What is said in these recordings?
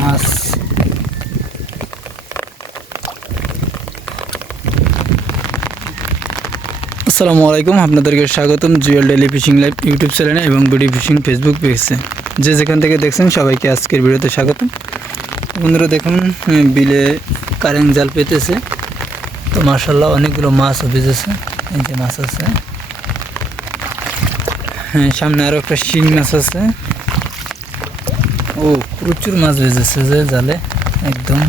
মাছ আসসালামু আলাইকুম, আপনাদেরকে স্বাগতম Jewel daily fishing live YouTube চ্যানেলে এবং বিডি ফিশিং ফেসবুক পেজে। যে যেখান থেকে দেখছেন সবাইকে আজকের ভিডিওতে স্বাগতম। বন্ধুরা, দেখুন বিলে কারেন্ট জাল পেতেছে। তো মার্শাল্লাহ অনেকগুলো মাছ বেজেছে এই যে মাছ আছে। হ্যাঁ সামনে আরও একটা শিং মাছ আছে। ও প্রচুর মাছ বেজেছে যে জালে একদম।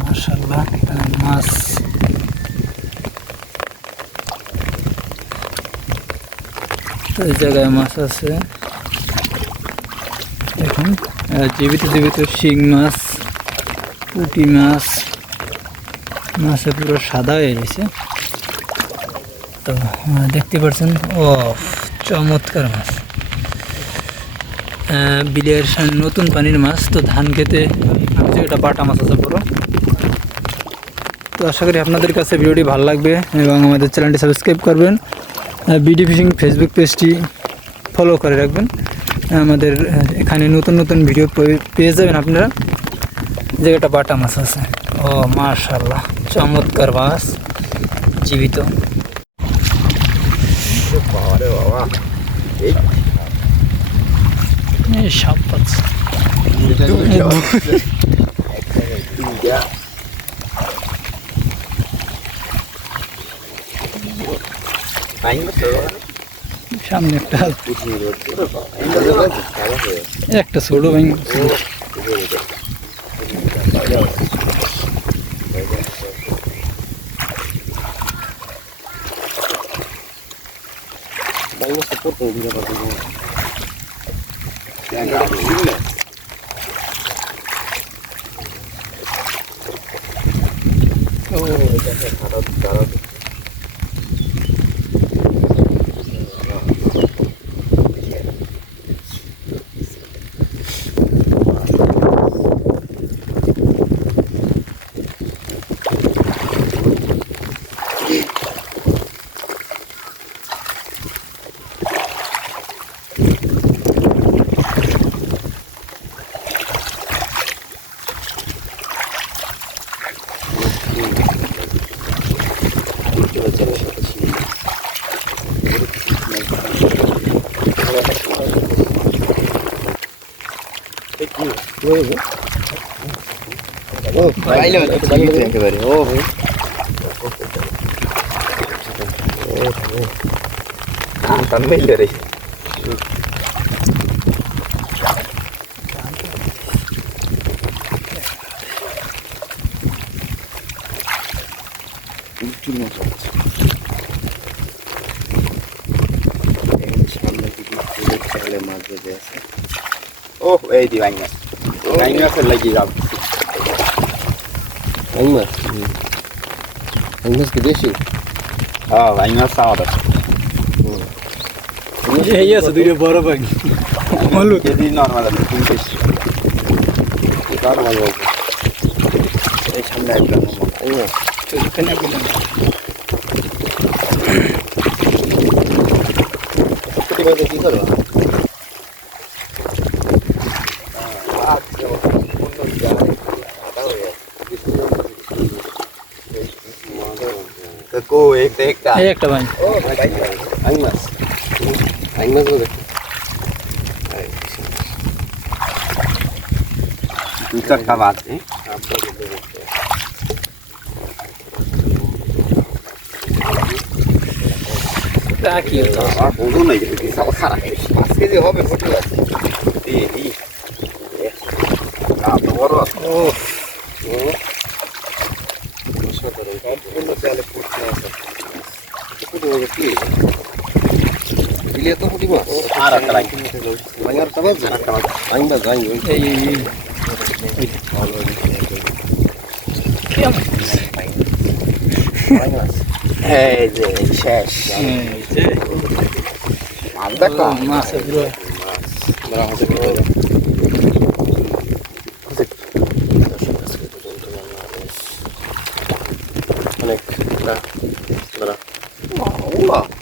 মার্শাল্লাহ এখানে মাছ। এই জায়গায় মাছ আছে। আহ, জীবিত জীবিত শিং মাছ পুঁটি মাছ। মাছে পুরো সাদা হয়ে গেছে। তো দেখতে পাচ্ছেন ও চমৎকার মাছ। বিলের নতুন পানির মাছ, তো ধান খেতে এটা বাটা মাছ আছে পুরো তো আশা করি আপনাদের কাছে ভিডিওটি ভালো লাগবে এবং আমাদের চ্যানেলটি সাবস্ক্রাইব করবেন। বিডি ফিশিং ফেসবুক পেজটি ফলো করে রাখবেন। আমাদের এখানে নতুন নতুন ভিডিও পেয়ে- যাবেন আপনারা। যে জায়গাটা বাটা মাছ আছে। ও মাশাল্লাহ চমৎকার মাছ, জীবিত। এই সাপ পাচ্ছে সামনে একটা একটা ছোট ভাই 两个都行 একেবারে ও ভাই তন্মেলে রে মাছ বেঁধে আছে ও এই দি ভাই মাছ ভাই মাছের লাগি যাব Ein মাছ Ein মাছ কি দেশি হ্যাঁ ভাই মাছ আমাদের এই আছে দুইটা বড় ভাই হলুদ কেজি নর্মাল আছে তিন কেজি নর্মাল এই সামনে একটা Ein মাছ এখানে গেলাম পুঁটি মাছে কি করো তো কো একটা একটা এই একটা ভাই Ein মাছ Ein মাছ বলে দুই চারটা মাছ এই তা কি আর বলুন না কিন্তু সব খারাপ পাঁচ কেজি হবে ফুটে আছে এই কাপ বড় আছে ও সম্পূর্ণ চালে ফুটে আছে পুঁটি মাছ কি ইলিয়া তো মাছ আর একটা রাখি ভাঙার তো মাছ আইন মাছ আইন ওই এই এই এই এই যে শেষ মাছ দেখো মাছ অনেক দাঁড়া দাঁড়া